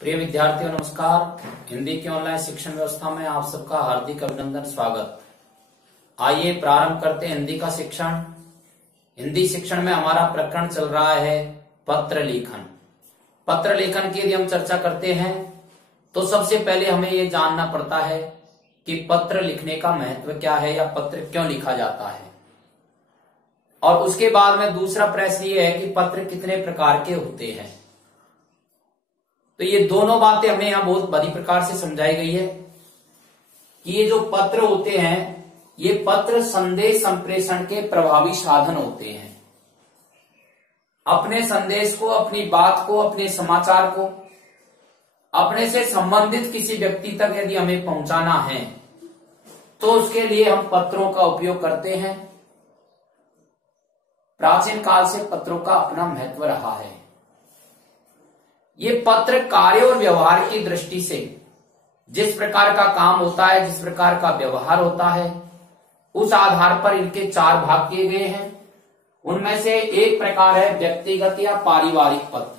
प्रिय विद्यार्थियों नमस्कार। हिंदी की ऑनलाइन शिक्षण व्यवस्था में आप सबका हार्दिक अभिनंदन स्वागत। आइए प्रारंभ करते हैं हिंदी का शिक्षण। हिंदी शिक्षण में हमारा प्रकरण चल रहा है पत्र लेखन। पत्र लेखन की यदि हम चर्चा करते हैं तो सबसे पहले हमें ये जानना पड़ता है कि पत्र लिखने का महत्व क्या है या पत्र क्यों लिखा जाता है। और उसके बाद में दूसरा प्रश्न ये है कि पत्र कितने प्रकार के होते हैं। तो ये दोनों बातें हमें यहां बहुत बड़ी प्रकार से समझाई गई है कि ये जो पत्र होते हैं ये पत्र संदेश संप्रेषण के प्रभावी साधन होते हैं। अपने संदेश को, अपनी बात को, अपने समाचार को अपने से संबंधित किसी व्यक्ति तक यदि हमें पहुंचाना है तो उसके लिए हम पत्रों का उपयोग करते हैं। प्राचीन काल से पत्रों का अपना महत्व रहा है। ये पत्र कार्य और व्यवहार की दृष्टि से जिस प्रकार का काम होता है, जिस प्रकार का व्यवहार होता है, उस आधार पर इनके चार भाग किए गए हैं। उनमें से एक प्रकार है व्यक्तिगत या पारिवारिक पत्र,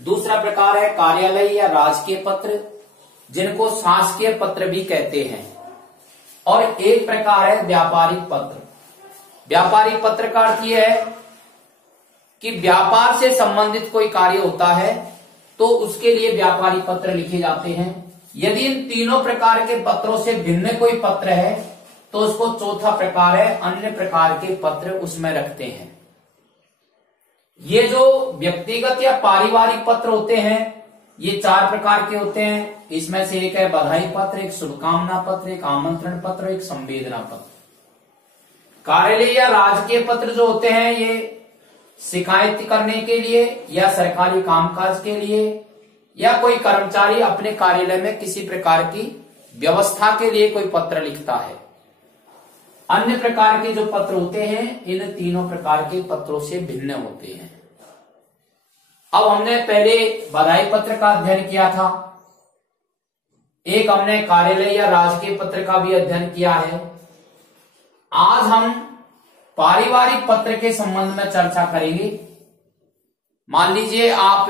दूसरा प्रकार है कार्यालय या राजकीय पत्र जिनको शासकीय पत्र भी कहते हैं, और एक प्रकार है व्यापारिक पत्र। व्यापारिक पत्र का अर्थ यह है कि व्यापार से संबंधित कोई कार्य होता है तो उसके लिए व्यापारिक पत्र लिखे जाते हैं। यदि इन तीनों प्रकार के पत्रों से भिन्न कोई पत्र है तो उसको चौथा प्रकार है अन्य प्रकार के पत्र उसमें रखते हैं। ये जो व्यक्तिगत या पारिवारिक पत्र होते हैं ये चार प्रकार के होते हैं। इसमें से एक है बधाई पत्र, एक शुभकामना पत्र, एक आमंत्रण पत्र, एक संवेदना पत्र। कार्यालय या राजकीय पत्र जो होते हैं ये शिकायत करने के लिए या सरकारी कामकाज के लिए या कोई कर्मचारी अपने कार्यालय में किसी प्रकार की व्यवस्था के लिए कोई पत्र लिखता है। अन्य प्रकार के जो पत्र होते हैं इन तीनों प्रकार के पत्रों से भिन्न होते हैं। अब हमने पहले बधाई पत्र का अध्ययन किया था, एक हमने कार्यालय या राजकीय पत्र का भी अध्ययन किया है। आज हम पारिवारिक पत्र के संबंध में चर्चा करेंगे। मान लीजिए आप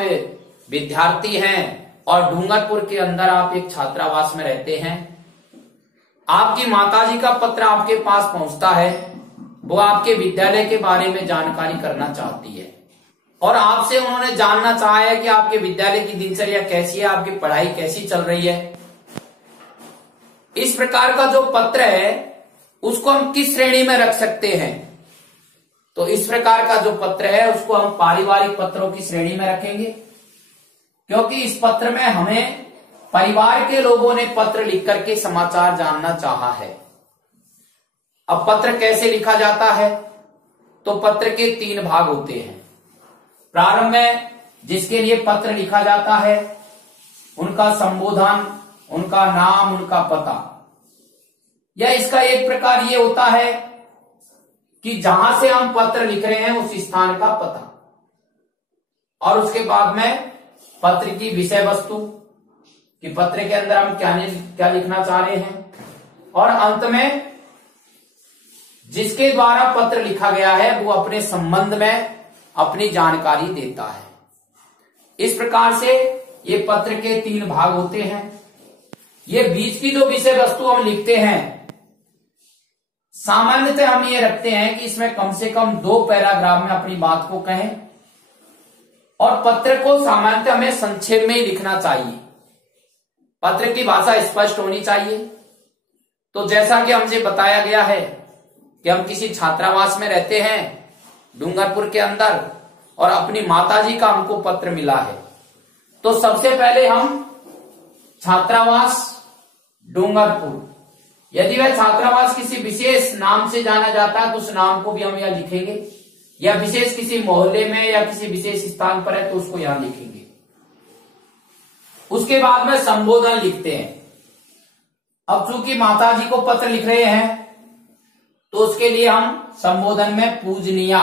विद्यार्थी हैं और डूंगरपुर के अंदर आप एक छात्रावास में रहते हैं। आपकी माताजी का पत्र आपके पास पहुंचता है, वो आपके विद्यालय के बारे में जानकारी करना चाहती है और आपसे उन्होंने जानना चाहा है कि आपके विद्यालय की दिनचर्या कैसी है, आपकी पढ़ाई कैसी चल रही है। इस प्रकार का जो पत्र है उसको हम किस श्रेणी में रख सकते हैं? तो इस प्रकार का जो पत्र है उसको हम पारिवारिक पत्रों की श्रेणी में रखेंगे, क्योंकि इस पत्र में हमें परिवार के लोगों ने पत्र लिख करके समाचार जानना चाहा है। अब पत्र कैसे लिखा जाता है? तो पत्र के तीन भाग होते हैं। प्रारंभ में जिसके लिए पत्र लिखा जाता है उनका संबोधन, उनका नाम, उनका पता, या इसका एक प्रकार ये होता है कि जहां से हम पत्र लिख रहे हैं उस स्थान का पता, और उसके बाद में पत्र की विषय वस्तु कि पत्र के अंदर हम क्या लिखना चाह रहे हैं, और अंत में जिसके द्वारा पत्र लिखा गया है वो अपने संबंध में अपनी जानकारी देता है। इस प्रकार से ये पत्र के तीन भाग होते हैं। ये बीच की जो विषय वस्तु हम लिखते हैं सामान्यतः हम ये रखते हैं कि इसमें कम से कम 2 पैराग्राफ में अपनी बात को कहें, और पत्र को सामान्यतः हमें संक्षेप में ही लिखना चाहिए। पत्र की भाषा स्पष्ट होनी चाहिए। तो जैसा कि हमसे बताया गया है कि हम किसी छात्रावास में रहते हैं डूंगरपुर के अंदर और अपनी माताजी का हमको पत्र मिला है, तो सबसे पहले हम छात्रावास डूंगरपुर, यदि वह छात्रावास किसी विशेष नाम से जाना जाता है तो उस नाम को भी हम यहां लिखेंगे, या विशेष किसी मोहल्ले में या किसी विशेष स्थान पर है तो उसको यहां लिखेंगे। उसके बाद में संबोधन लिखते हैं। अब चूंकि माताजी को पत्र लिख रहे हैं तो उसके लिए हम संबोधन में पूजनीय,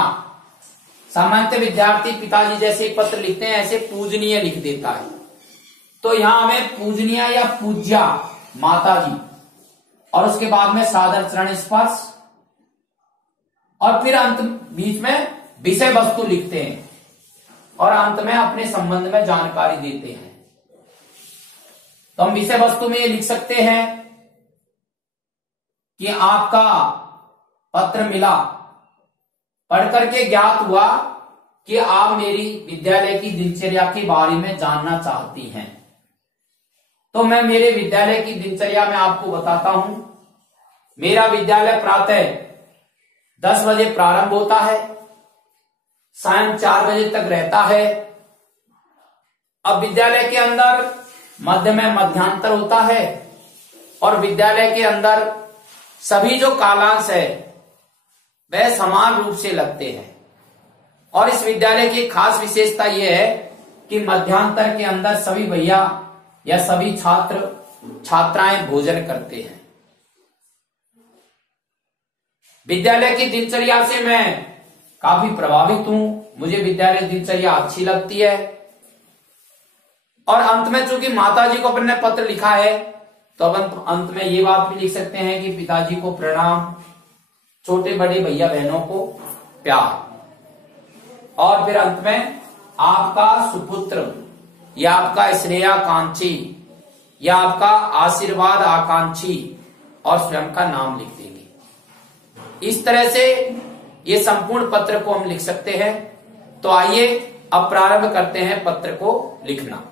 सामान्यतः विद्यार्थी पिताजी जैसे पत्र लिखते हैं ऐसे पूजनीय लिख देता है, तो यहां हमें पूजनीय या पूज्या माताजी, और उसके बाद में सादर चरण स्पर्श, और फिर अंत बीच में विषय वस्तु लिखते हैं। और अंत में अपने संबंध में जानकारी देते हैं। तो हम विषय वस्तु में ये लिख सकते हैं कि आपका पत्र मिला, पढ़ करके ज्ञात हुआ कि आप मेरी विद्यालय की दिनचर्या के बारे में जानना चाहती हैं। तो मैं मेरे विद्यालय की दिनचर्या में आपको बताता हूं। मेरा विद्यालय प्रातः 10 बजे प्रारंभ होता है, सायं 4 बजे तक रहता है। अब विद्यालय के अंदर मध्य में मध्यांतर होता है और विद्यालय के अंदर सभी जो कालांश है वह समान रूप से लगते हैं। और इस विद्यालय की खास विशेषता यह है कि मध्यांतर के अंदर सभी भैया या सभी छात्र छात्राएं भोजन करते हैं। विद्यालय की दिनचर्या से मैं काफी प्रभावित हूं, मुझे विद्यालय दिनचर्या अच्छी लगती है। और अंत में चूंकि माताजी को अपने पत्र लिखा है तो अब अंत में ये बात भी लिख सकते हैं कि पिताजी को प्रणाम, छोटे बड़े भैया बहनों को प्यार। और फिर अंत में आपका सुपुत्र या आपका स्नेहाकांक्षी या आपका आशीर्वाद आकांक्षी और स्वयं का नाम लिख देंगे। इस तरह से ये संपूर्ण पत्र को हम लिख सकते हैं। तो आइए अब प्रारंभ करते हैं पत्र को लिखना।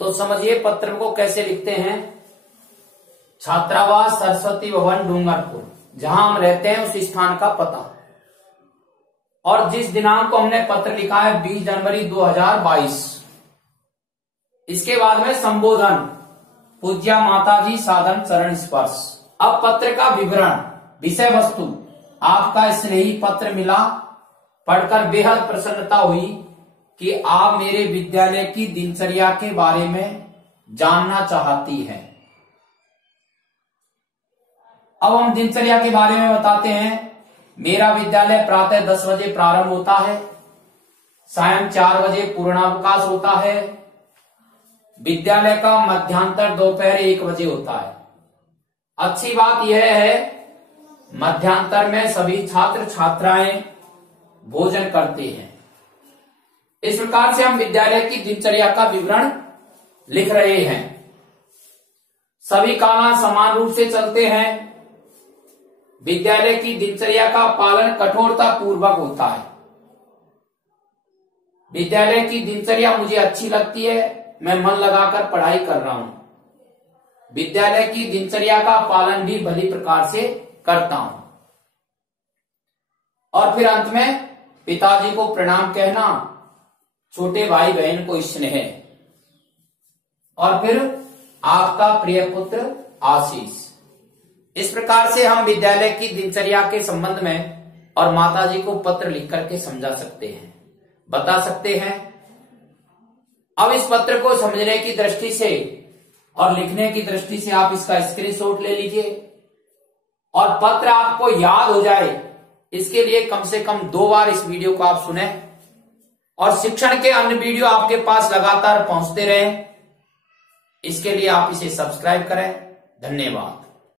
तो समझिए पत्र को कैसे लिखते हैं। छात्रावास सरस्वती भवन डूंगरपुर, जहां हम रहते हैं उस स्थान का पता, और जिस दिनांक को हमने पत्र लिखा है 20 जनवरी 2022। इसके बाद में संबोधन, पूज्या माताजी साधन चरण स्पर्श। अब पत्र का विवरण, विषय वस्तु, आपका स्नेही पत्र मिला, पढ़कर बेहद प्रसन्नता हुई कि आप मेरे विद्यालय की दिनचर्या के बारे में जानना चाहती हैं। अब हम दिनचर्या के बारे में बताते हैं। मेरा विद्यालय प्रातः 10 बजे प्रारंभ होता है, सायं 4 बजे पूर्णावकाश होता है। विद्यालय का मध्यांतर दोपहर 1 बजे होता है। अच्छी बात यह है, मध्यांतर में सभी छात्र छात्राएं भोजन करते हैं। इस प्रकार से हम विद्यालय की दिनचर्या का विवरण लिख रहे हैं। सभी काल समान रूप से चलते हैं। विद्यालय की दिनचर्या का पालन कठोरता पूर्वक होता है। विद्यालय की दिनचर्या मुझे अच्छी लगती है, मैं मन लगाकर पढ़ाई कर रहा हूं। विद्यालय की दिनचर्या का पालन भी भली प्रकार से करता हूं। और फिर अंत में पिताजी को प्रणाम कहना, छोटे भाई बहन को स्नेह, और फिर आपका प्रिय पुत्र आशीष। इस प्रकार से हम विद्यालय की दिनचर्या के संबंध में और माताजी को पत्र लिख करके समझा सकते हैं, बता सकते हैं। अब इस पत्र को समझने की दृष्टि से और लिखने की दृष्टि से आप इसका स्क्रीनशॉट ले लीजिए, और पत्र आपको याद हो जाए इसके लिए कम से कम 2 बार इस वीडियो को आप सुने, और शिक्षण के अन्य वीडियो आपके पास लगातार पहुंचते रहे। इसके लिए आप इसे सब्सक्राइब करें। धन्यवाद।